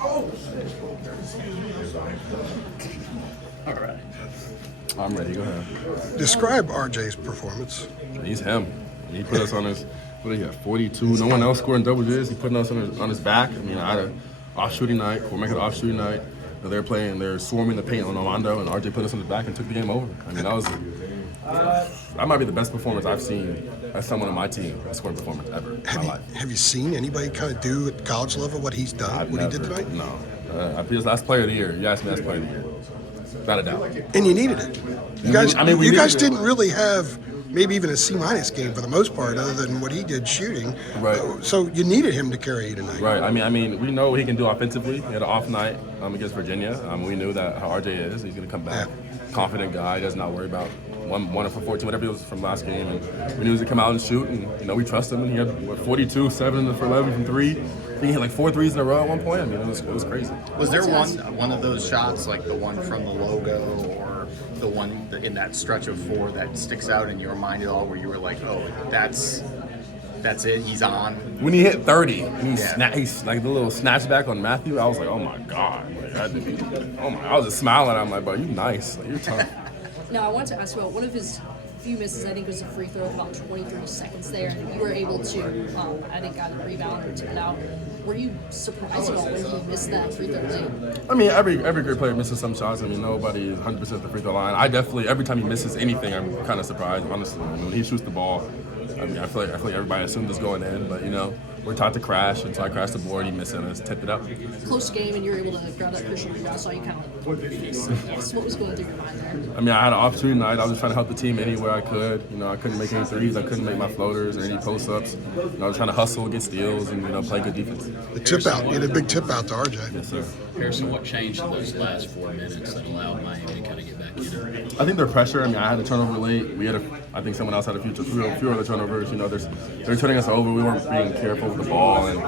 All right. I'm ready. Go ahead. Describe RJ's performance. He's him. He put us on his, what did he have, 42. No one else scoring double digits. He putting us on his back. I mean, I had an off shooting night. Cormac had an off shooting night. They're swarming the paint on Armando, and RJ put us on his back and took the game over. I mean, that might be the best performance I've seen as someone on my team, a scoring performance ever in my life. Have you seen anybody kind of do at college level what he's done, he did tonight? No. He was last player of the year. You asked me last player of the year. Without a doubt. And you needed it. You guys didn't really have maybe even a C- game for the most part, other than what he did shooting. Right. So you needed him to carry you tonight. Right. I mean, we know what he can do offensively. He had an off night against Virginia. We knew that how RJ is. He's going to come back. Yeah. Confident guy. Does not worry about one for 14, whatever it was from last game. And we knew he was going to come out and shoot. And, we trust him. And he had 42, 7 for 11 from 3. I think he hit like 4 threes in a row at one point. I mean, it was crazy. Was there one of those shots, like the one from the logo or the one in that stretch of 4 that sticks out in your mind at all, where you were like, oh, that's it, he's on? When he hit 30 and he's like the little snatchback on Matthew, I was like, oh my God. I was just smiling. I'm like, bro, you nice. Like, you're tough. Now, I wanted to ask about one of his few misses. I think it was a free throw with about 23 seconds there, and you were able to, I think, got a rebound or tip it out. Were you surprised at all when he missed that free throw late? I mean, every great player misses some shots. I mean, nobody is 100% at the free throw line. I definitely, every time he misses anything, I'm kind of surprised, honestly. When he shoots the ball, I mean, I feel like everybody assumed it's going in, but, we're taught to crash, and so I crashed the board, he missed it, and I just tipped it up. Close game, and you were able to grab that crucial rebound. I saw you kind of put your face. What was going through your mind there? I mean, I had an off shooting night. I was just trying to help the team anywhere I could. I couldn't make any threes. I couldn't make my floaters or any post-ups. I was trying to hustle, get steals, and, play good defense. The tip out. You had a big tip out to RJ. Yes, sir. Harrison, what changed in those last 4 minutes that allowed Miami to kind of get back in it? I think their pressure. I mean, I had a turnover late. I think someone else had a few other turnovers. They're turning us over. We weren't being careful with the ball, and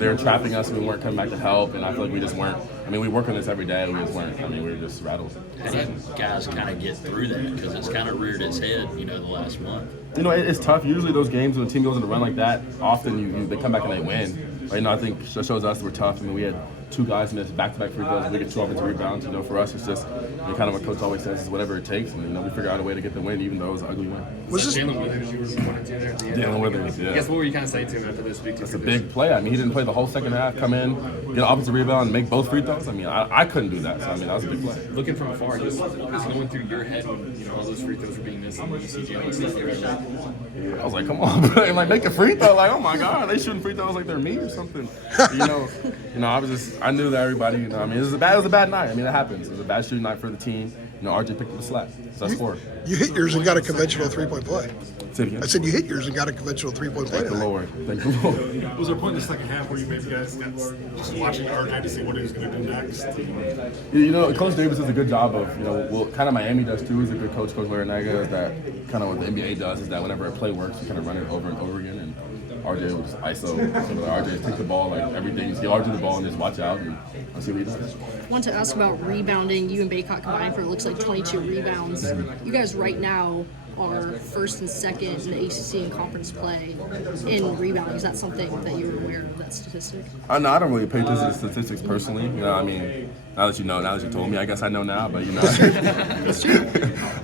they were trapping us, and we weren't coming back to help. And I feel like we just weren't. I mean, we work on this every day. We just weren't. I mean, we were just rattled. How do guys kind of get through that? Because it's kind of reared its head, the last month. It's tough. Usually, those games when a team goes on a run like that, often they come back and they win. Right now, I think that shows us we're tough. I mean, we had 2 guys miss back-to-back free throws. We get 2 offensive rebounds. For us, it's just kind of what Coach always says is whatever it takes. And we figure out a way to get the win, even though it was an ugly win. Was this Jalen Withers you were pointing to there at the end? Jalen Withers, yeah. I guess what were you kind of saying to him after this big It's a big play. I mean, he didn't play the whole second half, come in, get an offensive rebound, and make both free throws. I mean, I couldn't do that. So, I mean, that was a big play. Looking from afar, just going through your head when all those free throws were being missed and you see Jalen stuff like that. I was like, come on, bro. Like, make a free throw. Like, oh, my God, they shooting free throws like they're me or something. I knew that everybody, I mean, it was a bad night. I mean, it happens. It was a bad shooting night for the team. RJ picked up the slack. So that's 4. You hit yours and got a conventional 3-point play. Say it again. I said you hit yours and got a conventional 3-point play. Thank the Lord. Thank the Lord. Was there a point in the second half where you maybe guys got just watching RJ to see what he was going to do next? Coach Davis does a good job of, kind of Miami does too. He's a good coach. Coach Larinaga is that kind of what the NBA does is that whenever a play works, you kind of run it over and over again. And RJ will just ISO. So RJ take the ball, like everything, just get RJ the ball and just watch out and see what he does. I want to ask about rebounding. You and Baycott combined for it looks like 22 rebounds. You guys right now are first and second in the ACC in conference play in rebounding. Is that something that you were aware of, that statistic? I don't really pay attention to statistics personally. I mean, now that you told me, I guess I know now. But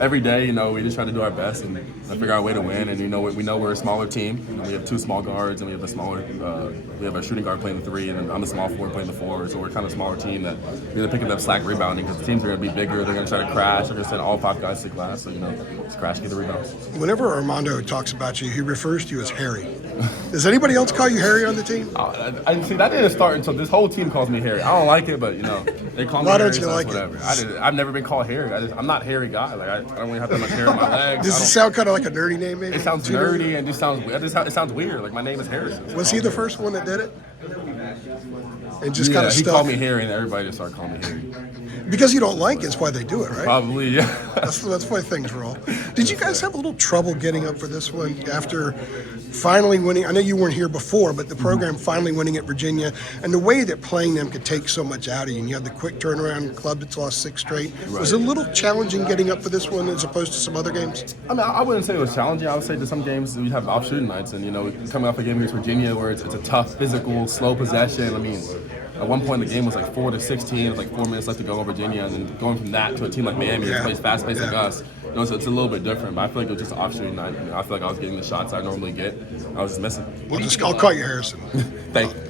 every day, we just try to do our best and figure out a way to win. And we know we're a smaller team. We have 2 small guards, and we have a shooting guard playing the 3, and I'm a small forward playing the 4. So we're kind of a smaller team that we're gonna pick up slack rebounding because the teams are gonna be bigger. They're gonna try to crash. They're gonna send all 5 guys to glass. So just crash, get the rebounds. Whenever Armando talks about you, he refers to you as Harry. Does anybody else call you Harry on the team? I see that didn't start until this whole team calls me Harry. I don't like it, but they call me Why Harry. don't you like whatever. I've never been called Harry. I'm not a hairy guy. Like I don't really have that much hair on my legs. Does it sound kind of like a nerdy name? Maybe it sounds nerdy and it sounds weird. Like my name is Harrison. Was he the first one that did it? And just kind of he stuck. called me Harry, and everybody just started calling me Harry. Because you don't like it, it's why they do it, right? Probably, yeah. That's why things roll. Did you guys have a little trouble getting up for this one after finally winning? I know you weren't here before, but the program finally winning at Virginia, and the way that playing them could take so much out of you. And you had the quick turnaround club that's lost 6 straight. Right. Was it a little challenging getting up for this one as opposed to some other games? I mean, I wouldn't say it was challenging. I would say that some games we have off shooting nights, and coming off a game against Virginia where it's a tough, physical, slow possession. I mean, at one point the game was like 4-16, with like 4 minutes left to go in Virginia, and then going from that to a team like Miami that plays fast paced like us, you know, it's a little bit different. But I feel like it was just an off shooting night. I feel like I was getting the shots I normally get. I was just missing. I'll call you Harrison. Thank you.